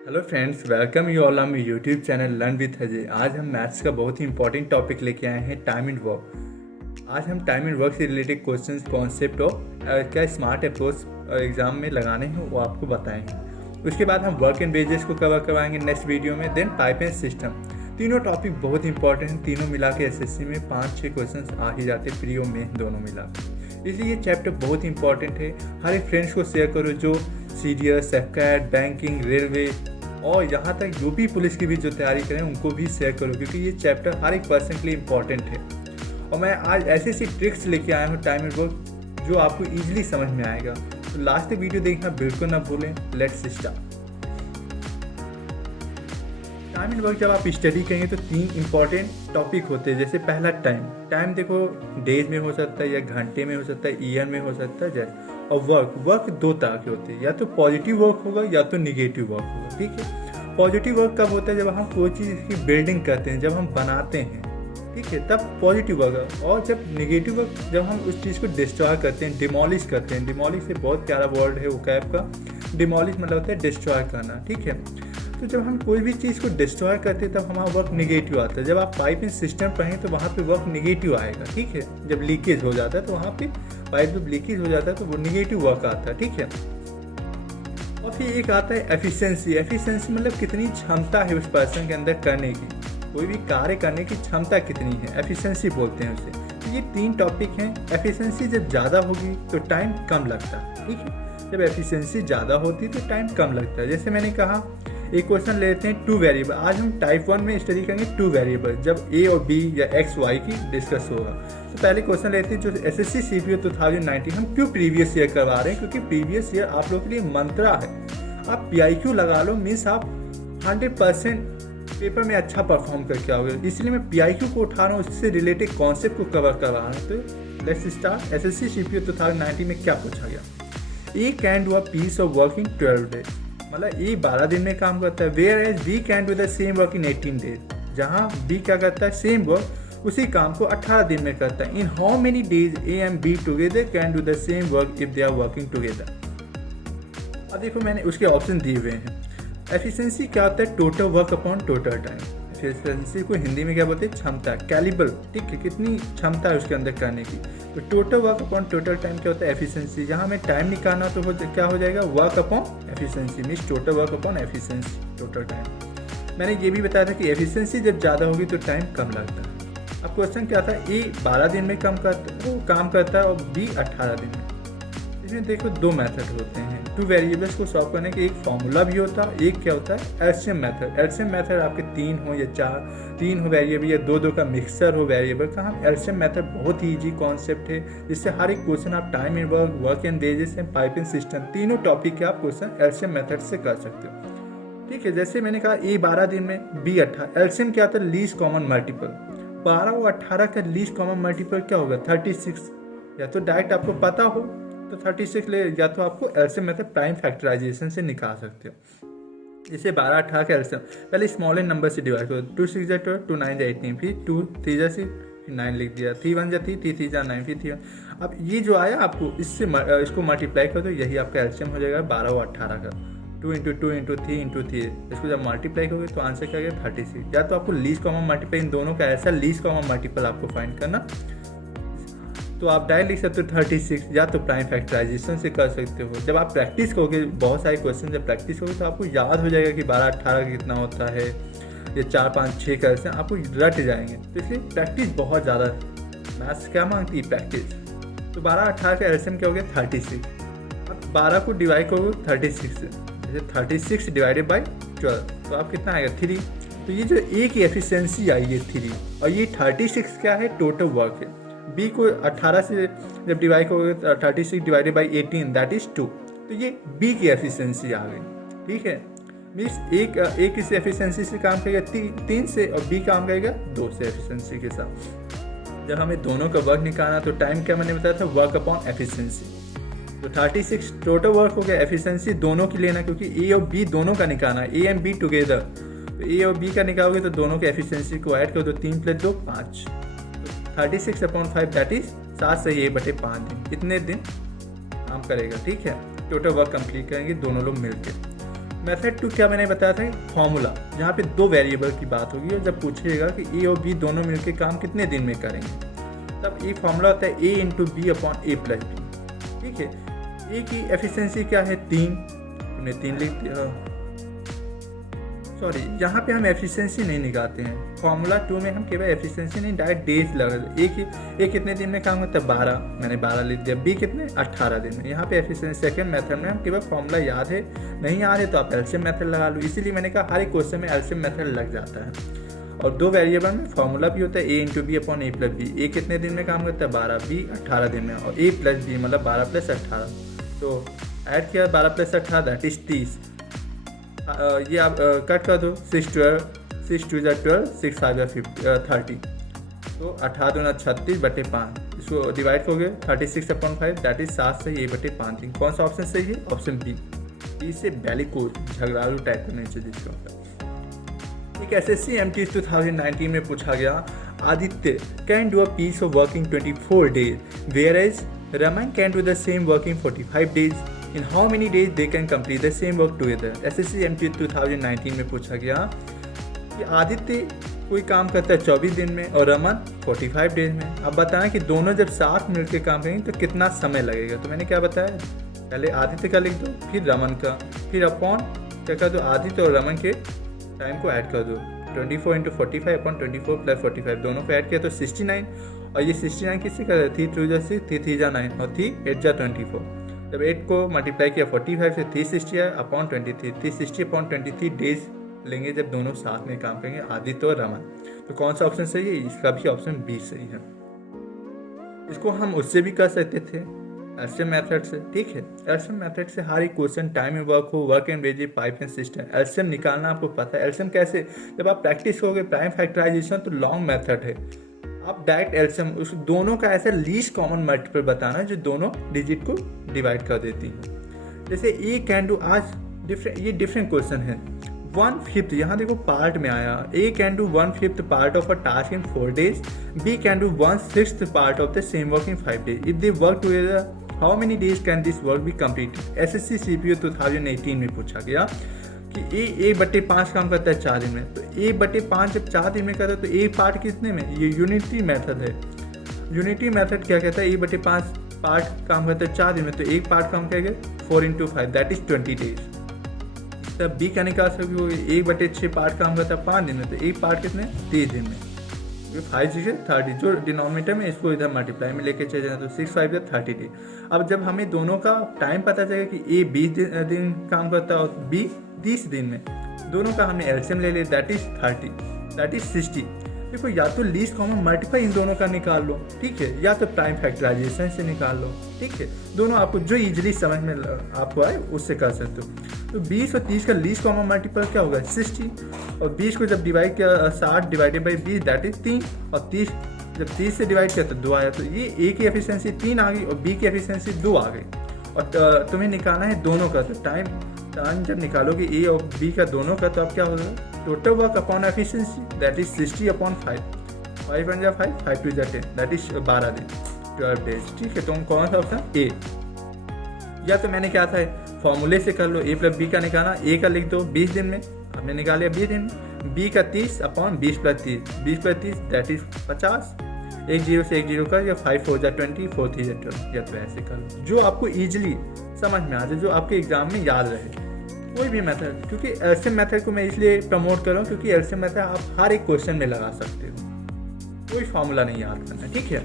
Hello friends, welcome you all on YouTube channel learn with Ajay. आज हम maths का बहुत ही इंपॉर्टेंट टॉपिक लेके आए हैं, टाइम एंड वर्क। आज हम टाइम एंड वर्क से रिलेटेड क्वेश्चंस, कॉन्सेप्ट और क्या स्मार्ट अप्रोच एग्जाम में लगाने हैं वो आपको बताएंगे। उसके बाद हम वर्क एंड वेजेस को कवर करवाएंगे नेक्स्ट वीडियो में। Then pipe and system. तीनों टॉपिक बहुत इंपॉर्टेंट हैं। तीनों मिला के एसएससी में 5-6 क्वेश्चन आ ही जाते, प्री और मेन दोनों मिला के। इसलिए ये चैप्टर बहुत इंपॉर्टेंट है। हर एक फ्रेंड्स को शेयर करो जो सीडीएस, एफकैट, बैंकिंग, रेलवे और यहाँ तक यूपी पुलिस की भी जो तैयारी करें उनको भी शेयर करो, क्योंकि ये चैप्टर हर एक पर्सन के लिए इम्पॉर्टेंट है। और मैं आज ऐसी ऐसी ट्रिक्स लेके आया हूँ टाइम एंड वर्क जो आपको इजीली समझ में आएगा। तो लास्ट तक वीडियो देखना बिल्कुल ना भूलें। Let's start. Time and work जब आप स्टडी करेंगे तो 3 इंपॉर्टेंट टॉपिक होते हैं। जैसे पहला टाइम देखो डेज में हो सकता है या घंटे में हो सकता है, ईयर में हो सकता है जैसे। और वर्क 2 तरह के होते हैं, या तो पॉजिटिव वर्क होगा या तो निगेटिव वर्क होगा। ठीक है, पॉजिटिव वर्क कब होता है? जब हम कोई चीज़ की बिल्डिंग करते हैं, जब हम बनाते हैं, ठीक है, तब पॉजिटिव वर्क है। और जब निगेटिव वर्क, जब हम उस चीज़ को डिस्ट्रॉय करते हैं, डिमोलिश करते हैं। डिमोलिश से बहुत प्यारा वर्ड है वो कैप का। डिमोलिश मतलब होता है डिस्ट्रॉय करना। ठीक है, तो जब हम कोई भी चीज़ को डिस्ट्रॉय करते हैं तब हमारा वर्क निगेटिव आता है। जब आप पाइप एंड सिस्टम पढ़ें तो वहाँ पे वर्क निगेटिव आएगा। ठीक है, जब लीकेज हो जाता है तो वहाँ पे पाइप जब लीकेज हो जाता है तो वो निगेटिव वर्क आता है। ठीक है, और फिर एक आता है एफिशिएंसी। एफिशिएंसी मतलब कितनी क्षमता है उस पर्सन के अंदर करने की, कोई भी कार्य करने की क्षमता कितनी है, एफिशिएंसी बोलते हैं उसे। तो ये 3 टॉपिक हैं। एफिशिएंसी जब ज़्यादा होगी तो टाइम कम लगता है। ठीक है, जब एफिशिएंसी ज़्यादा होती है तो टाइम कम लगता है। जैसे मैंने कहा, एक क्वेश्चन लेते हैं 2 वेरिएबल। आज हम टाइप 1 में स्टडी करेंगे 2 वेरिएबल, जब ए और बी या एक्स वाई की डिस्कस होगा। तो पहले क्वेश्चन लेते हैं जो एसएससी सीपीओ 2019। हम क्यों प्रीवियस ईयर करवा रहे हैं? क्योंकि प्रीवियस ईयर आप लोगों के लिए मंत्रा है। आप पीआईक्यू लगा लो, मीन्स आप 100% पेपर में अच्छा परफॉर्म करके आओगे। इसलिए मैं पीआईक्यू को उठा रहा हूँ, उससे रिलेटेड कॉन्सेप्ट को कवर कर रहा हूँ। तो लेट्स स्टार्ट। एसएससी सीपीओ 2019 में क्या पूछा गया? A can do a piece of work in 12 days. मतलब ए 12 दिन में काम करता है। Whereas B can do the same work in 18 days. जहाँ बी क्या करता है? सेम वर्क, उसी काम को 18 दिन में करता है। In how many days A and B together can do the same work if they are working together. अब देखो मैंने उसके ऑप्शन दिए हुए हैं। एफिशिएंसी क्या होता है? Total work upon total time. Efficiency को हिंदी में क्या बोलते हैं? क्षमता, कैलिबर। ठीक है, कितनी क्षमता है उसके अंदर करने की। तो total work upon total time क्या होता है? एफिशिएंसी। जहाँ हमें टाइम निकालना तो क्या हो जाएगा? Work upon efficiency, means total work upon efficiency, total time. मैंने ये भी बताया था कि एफिशिएंसी जब ज़्यादा होगी तो टाइम कम लगता है। अब क्वेश्चन क्या था? ए 12 दिन में काम करता है और बी 18 दिन में। इसमें देखो 2 मेथड होते हैं। 2 वेरिएबल्स को सॉल्व करने के एक फॉर्मूला भी होता है, एक क्या होता है? LCM method. एलसीएम मेथड आपके 3 हो या 3 हो वेरिएबल, या 2 का मिक्सर हो वेरिएबल का। हम एलसीएम मेथड बहुत ही ईजी कॉन्सेप्ट है, जिससे हर एक क्वेश्चन आप time and work, work and wages and pipe and system, तीनों टॉपिक के आप क्वेश्चन एलसीएम मेथड से कर सकते हो। ठीक है, जैसे मैंने कहा ए 12 दिन में, बी 18। एलसीएम क्या होता है? Least common multiple. 12 और 18 का लीस्ट कॉमन मल्टीपल क्या होगा? 36। या तो डायरेक्ट आपको पता हो तो 36 ले, या तो आपको एलसीएम मेथड प्राइम फैक्टराइजेशन से निकाल सकते हो। जैसे 12 18 का एलसीएम पहले स्मॉल नंबर से डिवाइड करो। 2 6 जा 12, 2 9 जा 18, फिर 2 3 जा 6, फिर 9 लिख दिया। 3 1 जा 3, 3 3 जा 9, फिर 3। अब ये जो आया आपको इससे इसको मल्टीप्लाई कर दो, यही आपका एलसीएम हो जाएगा 12 और 18 का। 2 × 2 × 3 × 3। इसको जब मल्टीप्लाई करोगे तो आंसर क्या गया? 36। या तो आपको लीस्ट कॉमन मल्टीप्लाई इन दोनों का ऐसा लीस्ट कॉमन मल्टीपल आपको फाइंड करना, तो आप डायरेक्ट लिख सकते हो 36, या तो प्राइम फैक्टराइजेशन से कर सकते हो। जब आप प्रैक्टिस करोगे बहुत सारे क्वेश्चन, जब प्रैक्टिस करोगे तो आपको याद हो जाएगा कि 12 18 का कितना होता है, ये 4 5 6 का, ऐसे आपको रट जाएंगे। तो इसलिए प्रैक्टिस बहुत ज़्यादा, मैथ्स क्या मांगती है? प्रैक्टिस। तो 12 18 का एलसीएम क्या हो गया? 36। अब 12 को डिवाइड करोगे 36 से, जैसे 36 डिवाइडेड बाई 12, तो आप कितना आएगा? 3। तो ये जो ए की एफिशिएंसी आई है 3, और ये 36 क्या है? टोटल वर्क है। बी को 18 से जब डिवाइड करोगे 36 डिवाइडेड बाई 18, दैट इज 2। तो ये बी की एफिशिएंसी आ गई। ठीक है, मीन्स एक इस एफिशिएंसी से काम करेगा 3 से, और बी काम करेगा 2 से एफिशिएंसी के साथ। जब हमें दोनों का वर्क निकालना तो टाइम क्या मैंने बताया था? Work upon efficiency. तो 36 टोटल वर्क हो गया। एफिशिएंसी दोनों की लेना, क्योंकि ए और बी दोनों का निकालना है, ए एंड बी टुगेदर। तो ए और बी का निकालोगे तो दोनों के एफिशिएंसी को ऐड कर दो। 3 + 2 5। 36/5 दैट इज 7 से ये बटे 5 दिन। कितने दिन काम करेगा? ठीक है, टोटल वर्क कंप्लीट करेंगे दोनों लोग मिलकर। मेथड 2 क्या मैंने बताया था, फॉर्मूला, जहाँ पे दो वेरिएबल की बात होगी और जब पूछिएगा कि ए और बी दोनों मिलकर काम कितने दिन में करेंगे, तब ये फॉर्मूला होता है ए इंटू बी अपॉन ए प्लस बी। ठीक है, ए की एफिशिएंसी क्या है 3, हमने 3 लिख दिया। सॉरी, यहाँ पे हम एफिशिएंसी नहीं निकालते हैं, फॉर्मूला 2 में हम केवल एफिशिएंसी नहीं, डायरेक्ट डेज लगा। ए कितने दिन में काम करता है 12, मैंने 12 लिख दिया। बी कितने 18 दिन में। यहाँ पे एफिशिएंसी सेकंड मेथड में हम केवल फॉर्मूला याद है, नहीं याद है तो आप एलसीएम मेथड लगा लो। इसीलिए मैंने कहा हर एक क्वेश्चन में एलसीएम मेथड लग जाता है। और दो वेरिएबल में फॉर्मूला भी होता है ए इंटू बी अपॉन ए प्लस बी। ए कितने दिन में काम करता है 12, बी 18 दिन में, और ए प्लस बी मतलब 12 प्लस 18। तो ऐड किया 12 प्लस 18 दैट इज 30। ये आप कट कर दो, 6 2 12, 6 5 30। तो 18 दूना 36 बटे 5, इसको डिवाइड करोगे 36 अपॉन 5 दैट इज 7 से ए बटे 5 दिन। कौन सा ऑप्शन सही है? Option B. बी से बैलिकोज झगड़ालू टाइप का नीचे जिसका एक एसएससी एमटीएस 2019 में पूछा गया, Aditya can do a piece of work in 24 days whereas Raman can do the same work in 45 days. In how many days they can complete the same work together. SSC MTS 2019 में पूछा गया कि आदित्य कोई काम करता है 24 दिन में और रमन 45 डेज में। अब बताएं कि दोनों जब साथ मिलकर काम करेंगे तो कितना समय लगेगा। तो मैंने क्या बताया, पहले आदित्य का लिख दो, फिर रमन का, फिर अपॉन क्या कर दो, आदित्य और रमन के टाइम को ऐड कर दो। 24 इंटू 45 अपॉन 24 प्लस 45 दोनों को ऐड किया तो 69। और ये 69 किससे कर 3 2 6 3 3 9 और 3 8 24। जब 8 को मल्टीप्लाई किया 45 से 360 है अपॉन 23, 360 अपॉन 23 डेज लेंगे जब दोनों साथ में काम करेंगे आदित्य और रमन। तो कौन सा ऑप्शन सही है? इसका भी ऑप्शन बी सही है। इसको हम उससे भी कर सकते थे, एलसीएम मेथड से। ठीक है, एलसीएम मेथड से हर एक क्वेश्चन टाइम एंड वर्क हो, work and wage, pipe and system, LCM निकालना आपको पता है। एलसीएम कैसे? जब आप प्रैक्टिस करोगे प्राइम फैक्टराइजेशन तो लॉन्ग मेथड है, आप डायरेक्ट एलसीएम उस दोनों का ऐसा लीस्ट कॉमन मल्टीपल बताना जो दोनों डिजिट को डिवाइड कर देती है। जैसे ए कैन डू, आज ये डिफरेंट क्वेश्चन है। 1/5, यहाँ देखो पार्ट में आया, A can do 1/5 part of a task in 4 days, B can do 1/6 part of the same work in 5 days। If they work together how many days can this work be completed. SSC CPO 2018 में पूछा गया कि ए बटे 5 काम करता है 4 दिन में। तो ए बटे 5 जब 4 दिन में करता है तो ए पार्ट कितने में? ये यूनिटी मेथड है। यूनिटी मेथड क्या कहता है? ए बटे 5 पार्ट काम करता है 4 दिन में, तो एक पार्ट काम करेगा 4 इंटू 5 दैट इज 20 डेज। तब बी क्या निकाल सकते हो? 1 बटे 6 पार्ट काम करता है 5 दिन में, तो एक पार्ट कितने? 30 दिन में। 5 6 30, जो डिनोमिनेटर में इसको इधर मल्टीप्लाई में लेके चले जाए तो 6 5 30 डे। अब जब हमें दोनों का टाइम पता चलेगा कि ए 20 दिन काम करता है और बी 30 दिन में, दोनों का हमने एलसीएम ले लिया दैट इज 30, दैट इज 60। देखो या तो लीस्ट कॉमन मल्टीपल इन दोनों का निकाल लो, ठीक है, या तो प्राइम फैक्टराइजेशन से निकाल लो। ठीक है, दोनों आपको जो इजीली समझ में आपको आए उससे कर सकते हो। तो 20 और 30 का लीस्ट कॉमन मल्टीपल क्या होगा? 60। और 20 को जब डिवाइड किया 60 डिवाइडेड बाई 20 दैट इज 3। और 30 जब 30 से डिवाइड किया तो 2 आया। तो ये ए की एफिशिएंसी 3 आ गई और बी की एफिशिएंसी 2 आ गई। और तुम्हें निकालना है दोनों का। तो टाइम जब निकालोगे ए और बी का दोनों का, तो अब क्या होगा? Total work upon efficiency that is 60 upon 5, 5 1 जा 5, 5 2 जा 10 दैट इज 12 दिन, 12 डेज। ठीक है, तो कौन सा ऑप्शन? ए। या तो मैंने क्या था फॉर्मूले से कर लो, ए प्लस बी का निकालना, ए का लिख दो 20 दिन में, आपने निकाल लिया 20 दिन में, बी का 30 upon 20 plus 30, 20 plus 30 that is 50। एक जीरो से एक जीरो कर, या 5 4 जा 20, 4 3 जा 12, या तो ऐसे कर लो जो आपको ईजिली समझ में आ जाए, जो आपके एग्जाम में याद रहे। कोई भी मेथड, क्योंकि एलसीएम मेथड को मैं इसलिए प्रमोट कर रहा हूँ क्योंकि एलसीएम मेथड आप हर एक क्वेश्चन में लगा सकते हो, कोई फॉर्मूला नहीं याद करना। ठीक है,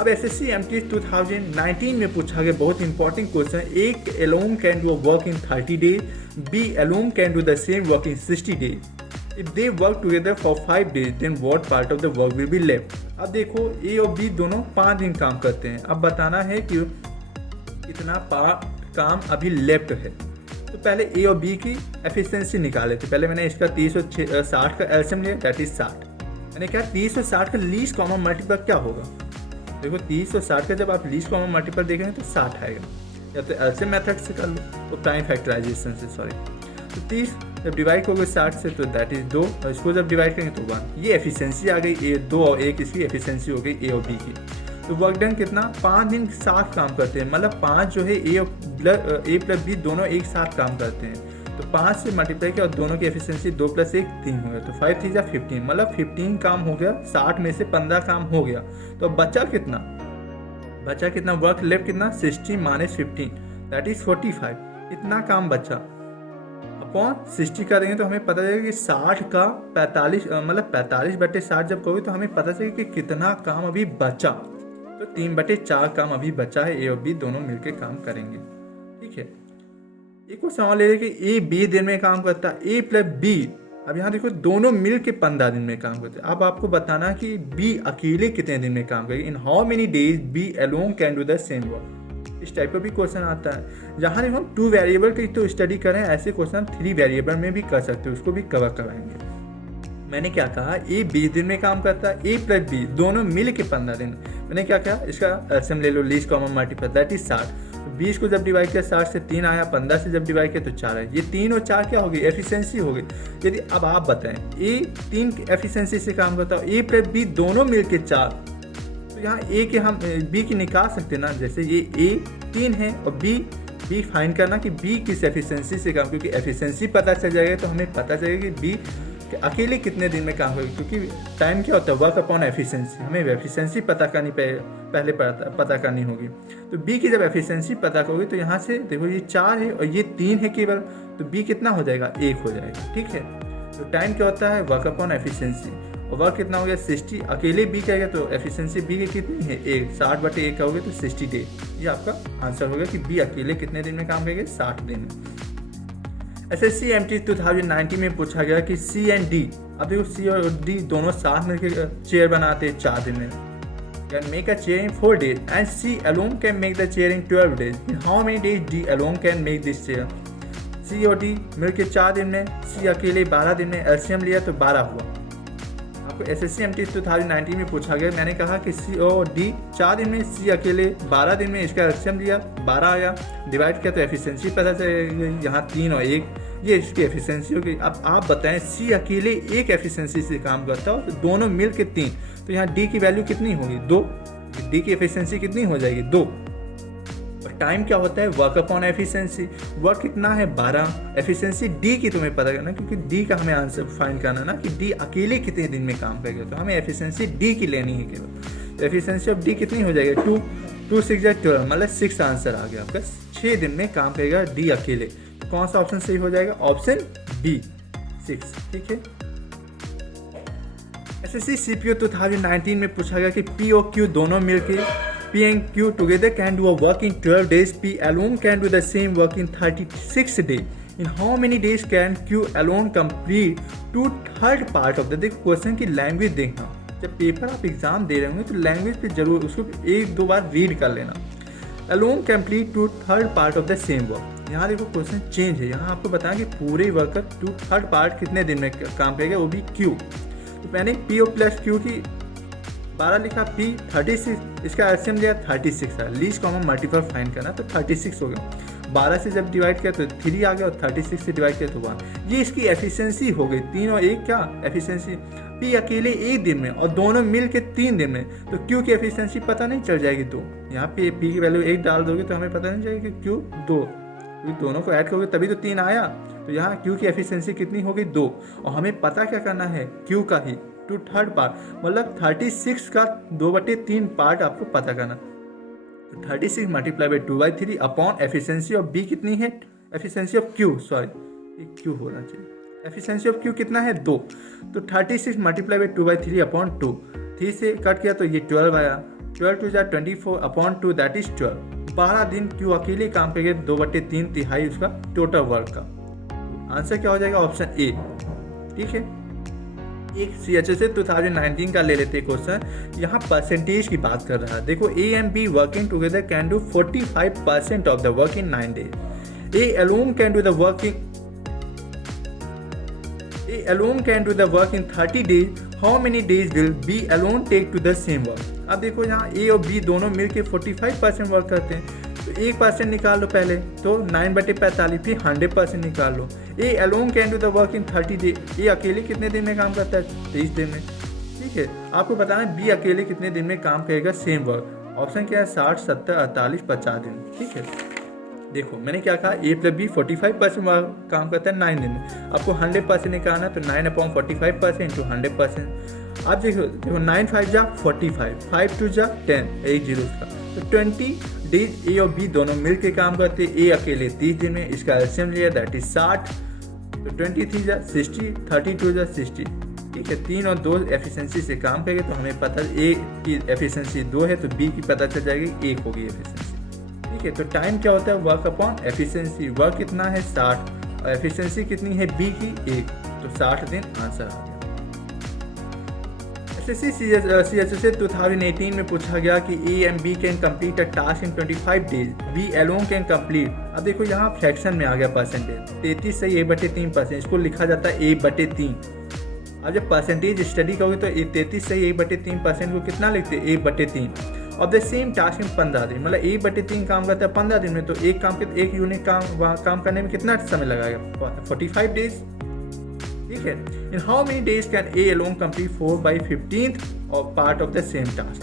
अब एसएससी एमटीएस 2019 में पूछा गया बहुत इंपॉर्टेंट क्वेश्चन, एक alone can do work in 30 days, B alone can do the same work in 60 days. If they work together for 5 days then what part of the work will be left. अब देखो ए और B दोनों 5 दिन काम करते हैं, अब बताना है कि कितना काम अभी लेफ्ट है। तो पहले ए और बी की एफिशिएंसी निकाले थे। पहले मैंने इसका 30 और 60 का एलसीएम लिया दैट इज 60। मैंने कहा 30 और 60 का लीस्ट कॉमन मल्टीपल क्या होगा? देखो 30 और 60 का जब आप लीस्ट कॉमन मल्टीपल देखेंगे तो 60 आएगा, या तो एलसीएम मेथड से कर लो, तो प्राइम फैक्टराइजेशन से, सॉरी। तो 30 जब डिवाइड करोगे 60 से तो दैट इज 2, और इसको जब डिवाइड करेंगे तो 1। ये एफिशिएंसी आ गई, ए 2 और 1 इसकी एफिशिएंसी हो गई ए और बी की। तो वर्क डन कितना? 5 दिन साथ काम करते हैं, मतलब 5 जो है ए प्लस बी दोनों एक साथ काम करते हैं। तो 5 से मल्टीप्लाई किया और दोनों की एफिशिएंसी 2 + 1 3 हो गया, तो 5 3 = 15, मतलब 15 काम हो गया, 60 में से 15 काम हो गया। तो अब बचा कितना वर्क लेफ्ट कितना 60 - 15 दैट इज 45, इतना काम बचा। अपॉन 60 करेंगे तो हमें पता चलेगा कि 60 का 45 मतलब 45/60 जब कहोगे तो हमें पता चलेगा कि कितना काम अभी बचा। तो 3/4 काम अभी बचा है, ए और बी दोनों मिलकर काम करेंगे। ठीक है, एक और सवाल ले कि ए 20 दिन में काम करता है, ए + बी, अब यहाँ देखो दोनों मिल के 15 दिन में काम करते हैं। अब आपको बताना कि बी अकेले कितने दिन में काम करेगी, in how many days B alone can do the same work. इस टाइप का भी क्वेश्चन आता है। जहाँ देखो हम 2 वेरिएबल की तो स्टडी करें, ऐसे क्वेश्चन 3 वेरिएबल में भी कर सकते हो, उसको भी कवर कराएंगे। मैंने क्या कहा, ए 20 दिन में काम करता है, ए + बी दोनों मिल के 15 दिन। मैंने क्या कहा, इसका एलसीएम ले लो, least common multiple that is 60। 20 को जब डिवाइड किया 60 से 3 आया, 15 से जब डिवाइड किया तो 4 है। ये 3 और 4 क्या हो गई, एफिशिएंसी हो गई। यदि अब आप बताएं ए 3 एफिशिएंसी से काम करता है, ए + बी दोनों मिल के 4, तो यहाँ ए के हम बी की निकाल सकते ना, जैसे ये ए 3 है और बी फाइंड करना कि बी किस एफिशिएंसी से काम, क्योंकि एफिशिएंसी पता चल जाएगा तो हमें पता चलेगा कि बी अकेले कितने दिन में काम करेगी। क्योंकि टाइम क्या होता है, वर्क अपॉन एफिशिएंसी, हमें एफिशिएंसी पता करनी पहले पता करनी होगी। तो बी की जब एफिशिएंसी पता करोगे तो यहाँ से देखो ये 4 है और ये 3 है केवल, तो बी कितना हो जाएगा, 1 हो जाएगा। ठीक है, तो टाइम क्या होता है, वर्क अपॉन एफिशिएंसी, और वर्क कितना हो गया 60, अकेले बी कहेगा तो एफिशिएंसी बी की कितनी है 1, 60/1 कहोगे तो 60 डे। ये आपका आंसर होगा कि बी अकेले कितने दिन में काम करेंगे, 60 दिन में। SSC MT 2019 में पूछा गया कि सी एंड डी, अब देखो सी और डी दोनों साथ मिलकर चेयर बनाते हैं 4 दिन में, can make a chair in 4 days and C alone can make the chair in 12 days, in how many days D alone can make this chair. C और डी मिलकर 4 दिन में, सी अकेले 12 दिन में, एलसीएम लिया तो 12 हुआ। आपको SSC MT 2019 में पूछा गया, मैंने कहा कि सी और डी 4 दिन में, सी अकेले 12 दिन में, इसका एलसीएम लिया 12 आया, डिवाइड किया तो एफिशिएंसी पता चलेगी, यहाँ 3 और 1, ये इसकी एफिशिएंसी होगी। अब आप बताएं सी अकेले 1 एफिशिएंसी से काम करता हो तो दोनों मिल के 3, तो यहाँ डी की वैल्यू कितनी होगी 2, डी की एफिशिएंसी कितनी हो जाएगी 2। और टाइम क्या होता है, वर्क अपॉन एफिशिएंसी, वर्क कितना है 12, एफिशिएंसी डी की तुम्हें पता करना, क्योंकि डी का हमें आंसर फाइंड करना ना कि डी अकेले कितने दिन में काम करेगा, तो हमें एफिशिएंसी डी की लेनी है केवल। एफिशिएंसी ऑफ डी कितनी हो जाएगी 2, 2 6 12, मतलब 6 आंसर आ गया आपका, 6 दिन में काम करेगा डी अकेले। कौन सा ऑप्शन सही हो जाएगा, ऑप्शन बी 6। ठीक है, SSC CPO 2019 में पूछा गया कि P और Q दोनों मिलके, P and Q together can do a work in 12 days, P alone can do the same work in 36 days. In how many days can Q alone complete 2/3 part of the, देखो question की language देखना, जब paper आप exam दे रहे होंगे तो language पे जरूर उसको 1-2 बार रीड कर लेना। alone complete 2/3 part of the same work, यहाँ देखो क्वेश्चन चेंज है, यहाँ आपको बताया कि पूरे वर्कर 2/3 पार्ट कितने दिन में काम करेगा, वो भी Q। तो मैंने P और प्लस Q की 12 लिखा, P 36, इसका एलसीएम लिया 36 है, लीस्ट कॉमन मल्टीपल फाइंड करना तो 36 हो गया। 12 से जब डिवाइड किया तो 3 आ गया और 36 से डिवाइड किया तो 1। ये इसकी एफिशिएंसी हो गई, 3 और 1 क्या एफिशिएंसी, P अकेले 1 दिन में और दोनों मिल के 3 दिन में, तो Q की एफिशिएंसी पता नहीं चल जाएगी 2। यहाँ पे P की वैल्यू 1 डाल दोगे तो हमें पता नहीं चलेगी कि Q 2, क्योंकि दोनों को ऐड करोगे तभी तो 3 आया, तो यहाँ Q की एफिशिएंसी कितनी होगी 2, और हमें पता क्या करना है Q का ही 2/3 पार्ट, मतलब 36 का 2/3 पार्ट आपको पता करना। तो 36 multiply by 2/3 upon efficiency of B कितनी है, एफिशिएंसी ऑफ Q, सॉरी ये Q होना चाहिए, एफिशिएंसी ऑफ Q कितना है 2, तो 36 मल्टीप्लाई बाई 2/3 अपॉन 2, 3 से कट किया तो ये 12 आया, 12 2 24 अपॉन 2 दैट इज 12। 12 दिन Q अकेले काम करेंगे, 2/3 तिहाई उसका टोटल वर्क का। आंसर क्या हो जाएगा, ऑप्शन ए। ठीक है, एक CHSL 2019 का ले लेते हैं क्वेश्चन, यहाँ परसेंटेज की बात कर रहा है। देखो A and B working together can do 45% of the work in 9 days, A alone can do the work in 30 days, how many days will B alone take to the same work। अब देखो यहाँ A और B दोनों मिलके 45% work करते हैं, तो 1% निकाल लो पहले, तो 9/45, फिर 100% निकाल लो। A alone can do the work in 30 days, A अकेले कितने दिन में काम करता है 23 दिन में। ठीक है, आपको बताना है B अकेले कितने दिन में काम करेगा सेम वर्क। ऑप्शन क्या है 60, 70, 48, 50 दिन। ठीक है, देखो मैंने क्या कहा, ए प्लस बी 45% काम करता है 9 दिन में। आपको 100% निकालना तो 9/45% इंटू 100%। आप देखो 9 5 जा 45, 5 2 जा 10, एक जीरो का, तो 20 डेज ए और बी दोनों मिल के काम करते हैं। ए अकेले 30 दिन में, इसका एलसीएम लिया दैट इज 60, तो 23 जा 60, 32 जा 60। ठीक है, 3 और 2 एफिशिएंसी से काम करेंगे तो हमें पता ए की एफिशिएंसी 2 है तो बी की पता चल जाएगी 1 होगी एफिशिएंसी। ठीक है, तो टाइम क्या होता है, वर्क अपॉन एफिशिएंसी। वर्क कितना है 60 और एफिशिएंसी कितनी है बी की 1, तो 60 दिन आंसर आ गया। एसएससी सीएचएस से 2018 में पूछा गया कि A and B can complete a task in 25 days, B alone can complete. अब देखो यहाँ फ्रैक्शन में आ गया परसेंटेज, 33 से A/3%, इसको लिखा जाता है A/3। अब जब परसेंटेज स्टडी करोगे तो 33 से A/3% को कितना लिखते हैं A/3 और द सेम टास्क इन 15 दिन, मतलब A/3 काम करता है 15 दिन में, तो एक यूनिट काम करने में कितना समय लगाएगा 45 डेज। ठीक है, in how many days can A alone complete 4/15 और part of the same task.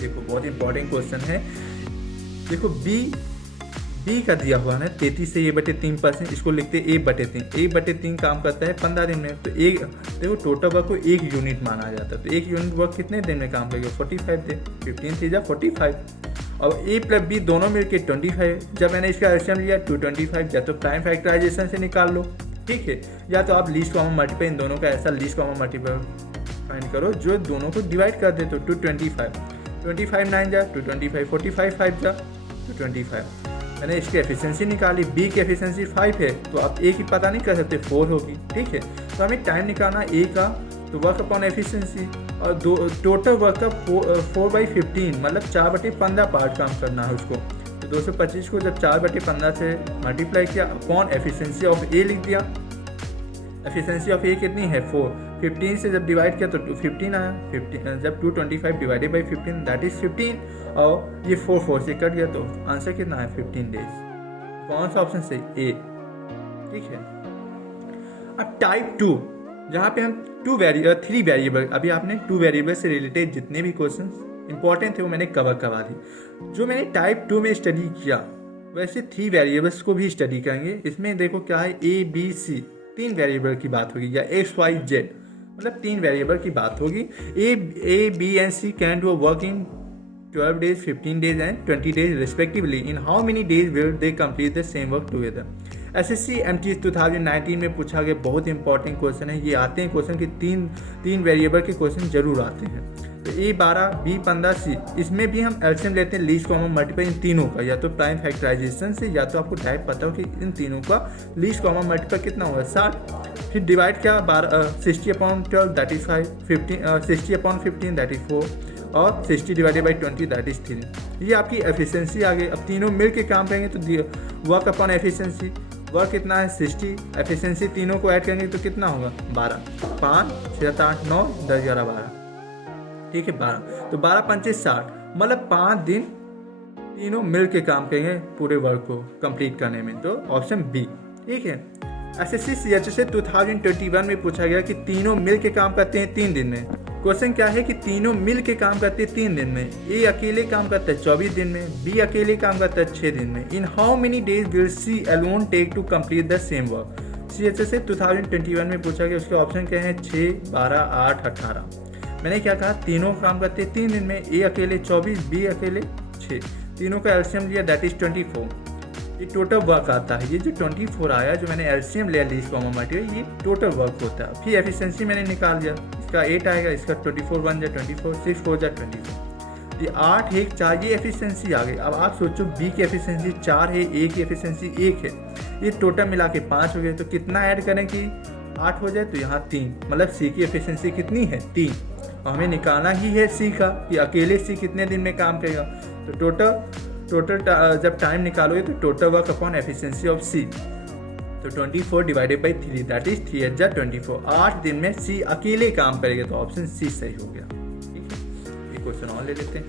देखो बहुत इंपॉर्टेंट क्वेश्चन है। देखो बी का दिया हुआ है 33 से A/3%, इसको लिखते हैं A/3 काम करता है 15 दिन में, तो एक देखो टोटल वर्क को 1 यूनिट माना जाता है, तो 1 यूनिट वर्क कितने दिन में काम करेगा 45 दिन, 15 3 जा 45। और ए प्लस बी दोनों मिलकर 25। जब मैंने इसका एलसीएम लिया 225, या तो प्राइम फैक्टराइजेशन से निकाल लो, ठीक है, या तो आप लीस्ट कॉमन मल्टीपल इन दोनों का ऐसा लीस्ट कॉमन मल्टीपल फाइंड करो जो दोनों को डिवाइड कर दे, तो 225, 25 9 जा 225, 45 5 जा 225। मैंने इसकी एफिशिएंसी निकाली, बी की एफिशिएंसी 5 है, तो आप ए की पता नहीं कर सकते 4 होगी। ठीक है, तो हमें टाइम निकालना ए का, तो वर्क अपॉन एफिशिएंसी, और टोटल वर्क का 4/15 मतलब 4/15 पार्ट काम करना है उसको, तो 225 को जब 4/15 से मल्टीप्लाई किया अपॉन एफिशिएंसी ऑफ ए लिख दिया। एफिशिएंसी ऑफ ए कितनी है 4, 15 से जब डिवाइड किया तो 15 आया, 15 जब 225 डिवाइडेड बाई 15 दैट इज 15, और ये 4 से कट गया, तो आंसर कितना है 15 डेज। कौन सा ऑप्शन सही ए। ठीक है, अब टाइप 2 जहाँ पे हम 3 वेरिएबल, अभी आपने 2 वेरिएबल से रिलेटेड जितने भी क्वेश्चन इंपॉर्टेंट थे वो मैंने कवर करवा दी। जो मैंने टाइप 2 में स्टडी किया वैसे 3 वेरिएबल्स को भी स्टडी करेंगे। इसमें देखो क्या है ABC 3 वेरिएबल की बात होगी, या XYZ मतलब 3 वेरिएबल की बात होगी। A B and C can do work in 12 days, 15 days and 20 days respectively. In how many days will they complete the same work together? SSC MTS 2019 में पूछा गया बहुत इंपॉर्टेंट क्वेश्चन है। ये आते हैं क्वेश्चन कि तीन वेरिएबल के क्वेश्चन जरूर आते हैं। तो A12 B15 C, इसमें भी हम एलसीएम लेते हैं लीस्ट कॉमन मल्टीपल इन तीनों का, या तो प्राइम फैक्टराइजेशन से, या तो आपको डायरेक्ट पता हो कि इन तीनों का लीस्ट कॉमन मल्टीपल कितना होगा 60, फिर डिवाइड किया 60/12 दैट इज 5, 60/15 दैट इज 4, और 60 डिवाइडेड बाई 20 दैट इज 3। ये आपकी एफिशिएंसी आ गई। अब तीनों मिल के काम करेंगे तो वर्क अपॉन एफिशिएंसी, वर्क कितना है 60, एफिशिएंसी तीनों को ऐड करेंगे तो कितना होगा 12, 5 6 8 9 10 11 12। ठीक है 12, तो 12 5 60 मतलब 5 दिन तीनों मिल के काम करेंगे पूरे वर्क को कंप्लीट करने में, तो ऑप्शन बी। ठीक है, एसएससी सीएचएस से 2021 में पूछा गया कि तीनों मिल के काम करते हैं 3 दिन में। क्वेश्चन क्या है कि तीनों मिल के काम करते हैं 3 दिन में। ए अकेले काम करता है 24 दिन में, बी अकेले काम करता है 6 दिन में। In how many days will C alone take to complete the same work. CHS से 2021 में पूछा गया, उसके ऑप्शन क्या है 6 12 8 18। मैंने क्या कहा तीनों काम करते हैं 3 दिन में, ए अकेले 24, बी अकेले 6, तीनों का एलसीएम लिया दैट इज 24। ये टोटल वर्क आता है। ये जो 24 आया जो मैंने एलसीएम लिया लीस्ट कॉमन मल्टीपल, ये टोटल वर्क होता है। फिर एफिशिएंसी मैंने निकाल दिया, इसका 8 आएगा, इसका 24 1 जा 24, 6 4 जा 24, ये 8 1 4, ये एफिशिएंसी आ गई। अब आप सोचो बी की एफिशिएंसी 4 है, ए की एफिशिएंसी 1 है, ये टोटल मिला के 5 हो गए। तो कितना ऐड करें कि 8 हो जाए, तो यहाँ 3, मतलब सी की एफिशिएंसी कितनी है 3, और हमें निकालना ही है सी का कि अकेले सी कितने दिन में काम करेगा। तो टोटल जब टाइम निकालोगे तो total work upon efficiency of C, तो 24 डिवाइडेड बाई 3 दैट इज 3 जा 24, 8 दिन में सी अकेले काम करेगा, तो ऑप्शन सी सही हो गया। ठीक है, एक क्वेश्चन और ले लेते हैं।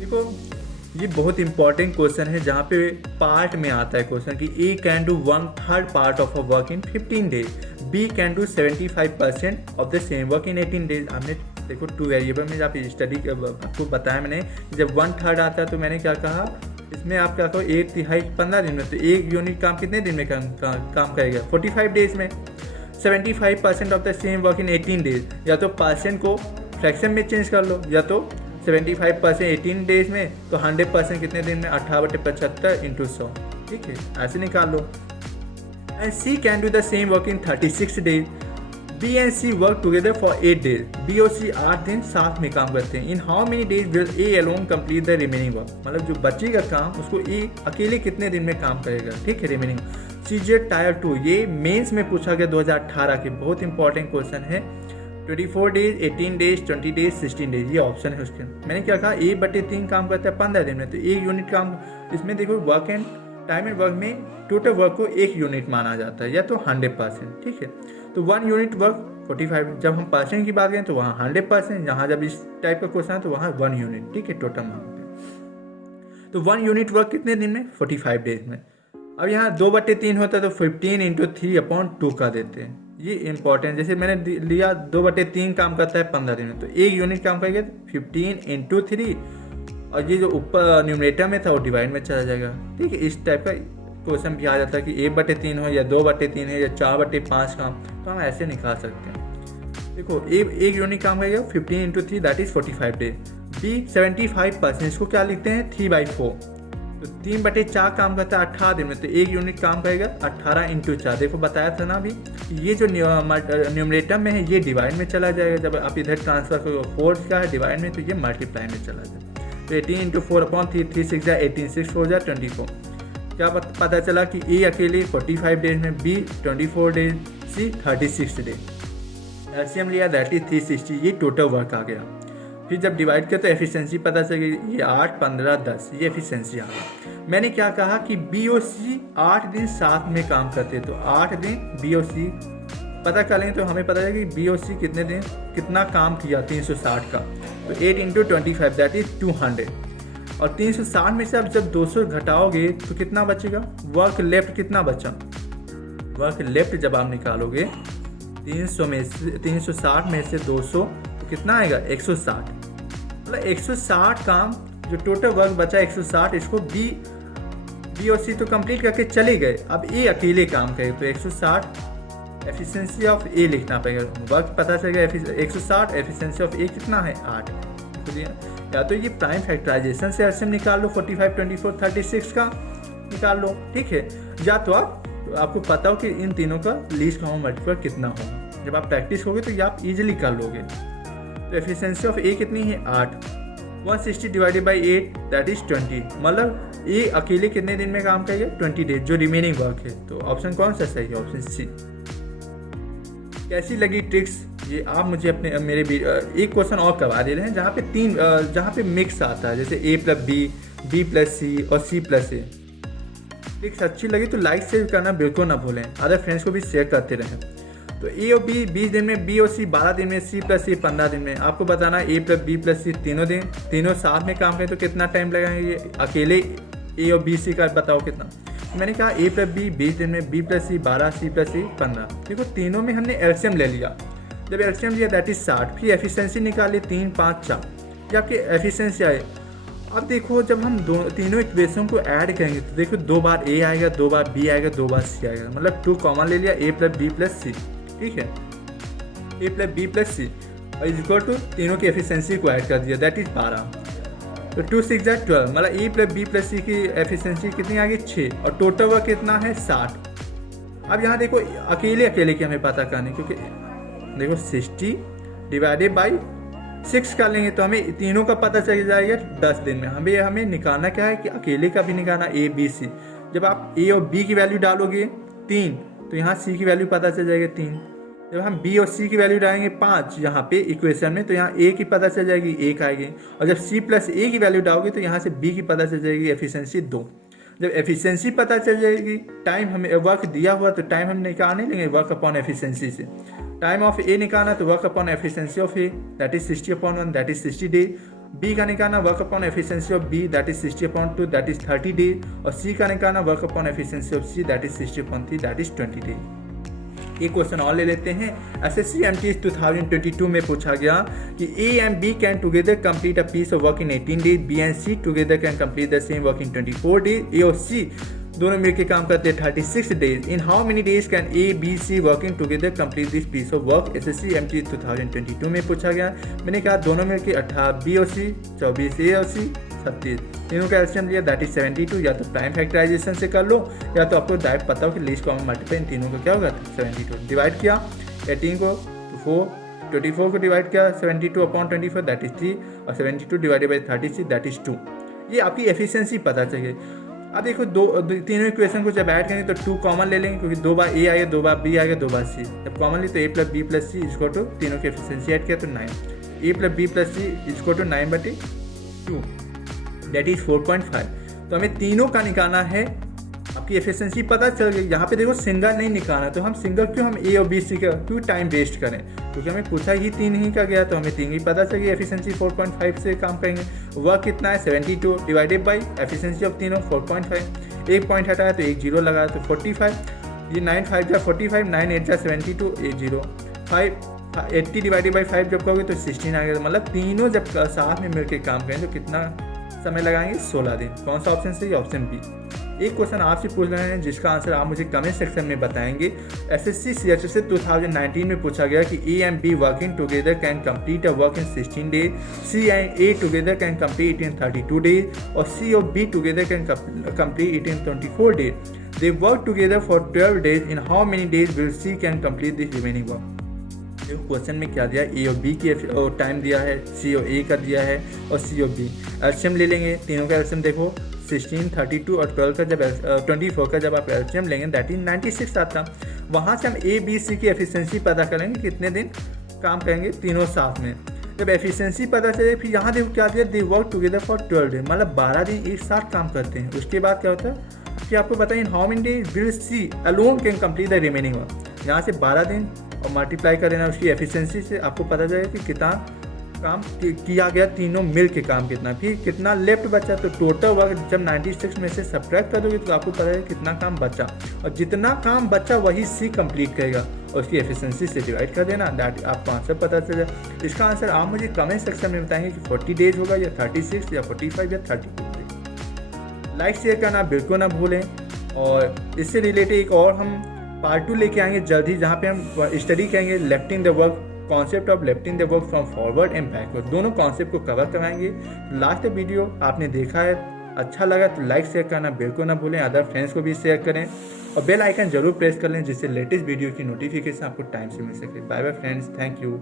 देखो ये बहुत इंपॉर्टेंट क्वेश्चन है जहाँ पे पार्ट में आता है क्वेश्चन कि A can do 1/3 part of a work in 15 days, B can do 75% of the same work in 18 days. हमने देखो 2 वेरिएबल में जब स्टडी आपको बताया मैंने, जब 1/3 आता है तो मैंने क्या कहा इसमें आप क्या करो 1/3 15 दिन में, तो 1 यूनिट काम कितने दिन में काम करेगा 45 डेज में। 75% of the same work in 18 days, या तो परसेंट को फ्रैक्शन में चेंज कर लो, या तो 75% 18 डेज में, तो 100% कितने दिन में 18/75 × 100, ठीक है, ऐसे निकाल लो। And C can do the same work in 36 days. B and C work together for 8 days. B और सी 8 दिन साथ में काम करते हैं। In how many days will A alone complete the remaining work, मतलब जो बचेगा काम उसको ए अकेले कितने दिन में काम करेगा, ठीक है, रिमेनिंग। सीजेट टायर 2, ये मेंस में पूछा गया 2018 के, बहुत इंपॉर्टेंट क्वेश्चन है। 24 डेज, 18 डेज, 20 डेज, 16 डेज, ये ऑप्शन है उसके। मैंने क्या कहा, 1/3 काम करता है 15 दिन में, तो 1 यूनिट काम। इसमें देखो work and time and work में टोटल वर्क को 1 यूनिट माना जाता है, या तो 100%, ठीक है। तो 1 यूनिट वर्क 45, जब हम परसेंट की बात करें तो वहाँ 100%, यहाँ जब इस टाइप का क्वेश्चन है तो वहाँ 1 यूनिट, ठीक है, टोटल मांगते। तो 1 यूनिट वर्क कितने दिन में 45 डेज में। अब यहाँ 2/3 होता है तो 15 × 3/2 का देते हैं, ये इंपॉर्टेंट। जैसे मैंने लिया 2/3 काम करता है 15 दिन में, तो 1 यूनिट काम करेगा 15 × 3, और ये जो ऊपर न्यूमरेटर में था वो डिवाइड में चला जाएगा, ठीक है। इस टाइप का क्वेश्चन भी आ जाता है कि 1/3 हो या 2/3 है या 4/5 काम, तो हम ऐसे निकाल सकते हैं। देखो 1 यूनिट काम करेगा 15 × 3 दैट इज 45 डेज। बी 75%, इसको क्या लिखते हैं 3/4, तो 3/4 काम करता है 18 दिन में, तो 1 यूनिट काम करेगा 18 × 4। देखो बताया था ना अभी, ये जो न्यूमरेटर में है ये डिवाइड में चला जाएगा, जब आप इधर ट्रांसफर करो 4 का है डिवाइड में, तो ये मल्टीप्लाई में चला जाएगा। तो 18 × 4/3, 3 6 जा 18, 6 4 जा 24। क्या पता चला कि ए अकेले 45 डेज में, बी 24 डेज, सी 36 डेज। एलसीएम लिया दैट इज 360, ये टोटल वर्क आ गया। फिर जब डिवाइड किया तो एफिशिएंसी पता चल गई, ये 8 15 10, ये एफिशिएंसी आ गई। मैंने क्या कहा कि बी और सी 8 दिन साथ में काम करते, तो 8 दिन बी और सी पता करेंगे तो हमें पता चलेगा कि बी और सी कितने दिन कितना काम किया 360 का, तो 8 × 25 दैट इज 200। और 360 में से अब जब 200 घटाओगे तो कितना बचेगा, वर्क लेफ्ट कितना बचा, वर्क लेफ्ट जब आप निकालोगे 360 में से 200 तो कितना आएगा 160, मतलब 160 काम जो टोटल वर्क बचा 160, इसको बी और सी तो कंप्लीट करके चले गए, अब ए अकेले काम करे, तो 160 एफिशिएंसी ऑफ ए लिखना पड़ेगा। वर्क पता चलेगा 160, एफिशिएंसी ऑफ ए कितना है 8। तो या तो ये प्राइम फैक्टराइजेशन से एलसीएम निकाल लो 45 24 36 का निकाल लो, ठीक है, या तो आपको पता हो कि इन तीनों का लीस्ट कॉमन मल्टीपल कितना होगा। जब आप प्रैक्टिस होगे तो ये आप इजीली कर लोगे। तो एफिशिएंसी ऑफ ए कितनी है 8, 160 डिवाइडेड बाई 8 दैट इज 20, मतलब ए अकेले कितने दिन में काम करेगा 20 डेज, जो रिमेनिंग वर्क है। तो ऑप्शन कौन सा सही है, ऑप्शन सी। कैसी लगी ट्रिक्स ये आप मुझे अपने मेरे एक क्वेश्चन और करवा दे रहे हैं जहाँ पे मिक्स आता है, जैसे a + b, b + c और c + a। ट्रिक्स अच्छी लगी तो लाइक शेयर करना बिल्कुल ना भूलें, अदर फ्रेंड्स को भी शेयर करते रहें। तो a और b 20 दिन में, b और c 12 दिन में, c + c 15 दिन में। आपको बताना a + b + c तीनों साथ में काम करें तो कितना टाइम लगाएंगे, अकेले a और b c का बताओ कितना। मैंने कहा a + b 20 दिन में, b + c 12, c + c 15। देखो तीनों में हमने एलसीएम ले लिया, जब एलसीएम लिया दैट इज 60, फिर एफिशिएंसी निकाली 3 5 4, ये आपकी एफिशिएंसी आए। अब देखो जब हम तीनों इक्वेशन को ऐड करेंगे तो देखो 2 बार a आएगा, 2 बार b आएगा, 2 बार c आएगा, मतलब 2 कॉमन ले लिया, a + b + c, ठीक है, a + b + c और इज इक्वल टू तीनों की एफिशिएंसी को ऐड कर दिया दैट इज 12। तो 2 6 जा 12, मतलब a + b + c की एफिशिएंसी कितनी आ गई 6, और टोटल वर्क कितना है 60। अब यहाँ देखो अकेले की हमें पता करनी, क्योंकि देखो 60 डिवाइडेड बाई 6 कर लेंगे तो हमें तीनों का पता चल जाएगा 10 दिन में। हमें निकालना क्या है कि अकेले का भी निकालना a b c। जब आप a और b की वैल्यू डालोगे 3 तो यहाँ c की वैल्यू पता चल जाएगी 3। जब हम b और c की वैल्यू डालेंगे 5 यहाँ पे इक्वेशन में, तो यहाँ a की पता चल जाएगी 1 आएगी, और जब c + a की वैल्यू डालोगे तो यहाँ से b की पता चल जाएगी एफिशिएंसी 2। जब एफिशिएंसी पता चल जाएगी, टाइम हमें वर्क दिया हुआ तो टाइम हम निकाल नहीं लेंगे वर्क अपॉन एफिशिएंसी से, टाइम ऑफ ए निकालना तो work upon efficiency of A that is 60/1 that is 60 days, B का निकालना work upon efficiency of B that is 60/2 that is 30 days, और सी का निकालना work upon efficiency of C that is 60/3 that is 20 days. एक question और ले लेते हैं। एसएससी एमटीएस 2022 में पूछा गया कि A and B can together complete a piece of work in 18 days, B and C together can complete the same work in 24 days, A और सी दोनों मिलकर काम करते हैं 36 days. In how many days can A B C working together complete this piece of work? SSC MTS 2022 में पूछा गया। मैंने कहा दोनों मिलकर 18 बी और सी, 24 ए और सी, 36, तीनों का एलसीएम लिया दैट इज 72। या तो प्राइम फैक्टराइजेशन से कर लो या तो आपको डायरेक्ट पता हो कि लीस्ट कॉमन मल्टीप्लाई इन तीनों का क्या होगा 72। डिवाइड किया 18 को 4, 24 को डिवाइड किया 72/24 दैट इज 3 और 72 डिवाइडेड बाई 36 दैट इज 2। ये आपकी एफिशिएंसी पता चाहिए। अब देखो तीनों इक्वेशन को जब ऐड करेंगे तो 2 कॉमन ले लेंगे क्योंकि 2 बार ए आएगा, 2 बार बी आएगा, 2 बार सी। जब कॉमन ली तो ए प्लस बी प्लस सी इसको टू तीनों की एफिशिएंसी ऐड किया तो 9, ए प्लस बी प्लस सी इसको टू 9/2 दैट इज 4.5। तो हमें तीनों का निकालना है। आपकी एफिशिएंसी पता चल गई। यहाँ पे देखो सिंगल नहीं निकालना, तो हम सिंगल क्यों हम ए और बी सी का क्यों टाइम वेस्ट करें, क्योंकि हमें पूछा ही 3 ही का गया तो हमें 3 ही पता चल गई। एफिशिएंसी 4.5 से काम करेंगे। वर्क कितना है 72 डिवाइडेड बाई एफिशिएंसी ऑफ तीनों 4.5। एक पॉइंट हटाया तो एक जीरो लगाया तो 45। ये 9 5 जा 45, 9 8 जा 72, 8 0 5 80 डिवाइडेड बाई 5 जब कहोगे तो 16 आ गया। मतलब तीनों जब साथ में मिलकर काम करें तो कितना समय लगाएंगे 16 दिन। कौन सा ऑप्शन सही? Option B. एक क्वेश्चन आपसे पूछ रहे हैं जिसका आंसर आप मुझे कमेंट सेक्शन में बताएंगे। एसएससी सीएचएस से 2019 में पूछा गया कि A and B working together can complete a work in 16 days, C and A together can complete in 32 days और सी और B together can complete it in 24 days. They work together for 12 days. In how many days will C can complete this remaining work? देखो question में क्या दिया, ए और B की time दिया है, सी और ए का दिया है और सी और बी। एलसीएम ले लेंगे, तीनों का एलसीएम देखो 16, 32 और 12 का जब 24 का जब आप एलसीएम लेंगे दैट इज 96 आता। वहाँ से हम ए बी सी की एफिशिएंसी पता करेंगे कितने दिन काम करेंगे तीनों साथ में। जब एफिशिएंसी पता चले फिर यहाँ देखो क्या दिया, दे वर्क टुगेदर फॉर 12 डेज, मतलब 12 दिन एक साथ काम करते हैं। उसके बाद क्या होता है कि आपको बताइए in how many days will C alone can complete the remaining work. यहाँ से 12 दिन और मल्टीप्लाई कर देना उसकी एफिशिएंसी से, आपको पता चलेगा कि कितना काम किया गया, तीनों मिल के काम कितना, फिर कितना लेफ्ट बचा। तो टोटल वर्क जब 96 में से सब्ट्रैक्ट कर दोगे तो आपको पता है कितना काम बचा, और जितना काम बचा वही सी कंप्लीट करेगा और उसकी एफिशिएंसी से डिवाइड कर देना, दैट आपको आंसर पता चल जाए। इसका आंसर आप मुझे कमेंट सेक्शन में बताएंगे कि 40 डेज होगा या 36 या 45 या 32 डेज। लाइक शेयर करना बिल्कुल ना भूलें। और इससे रिलेटेड एक और हम पार्ट 2 लेके आएंगे जल्दी, जहाँ पे हम स्टडी करेंगे lifting the work, concept of lifting the work from forward and backward. दोनों कॉन्सेप्ट को कवर कराएंगे। लास्ट वीडियो आपने देखा है, अच्छा लगा तो लाइक शेयर करना बिल्कुल ना भूलें। अदर फ्रेंड्स को भी शेयर करें और बेल आइकन जरूर प्रेस कर लें जिससे लेटेस्ट वीडियो की नोटिफिकेशन आपको टाइम से मिल सके। Bye bye friends, thank you.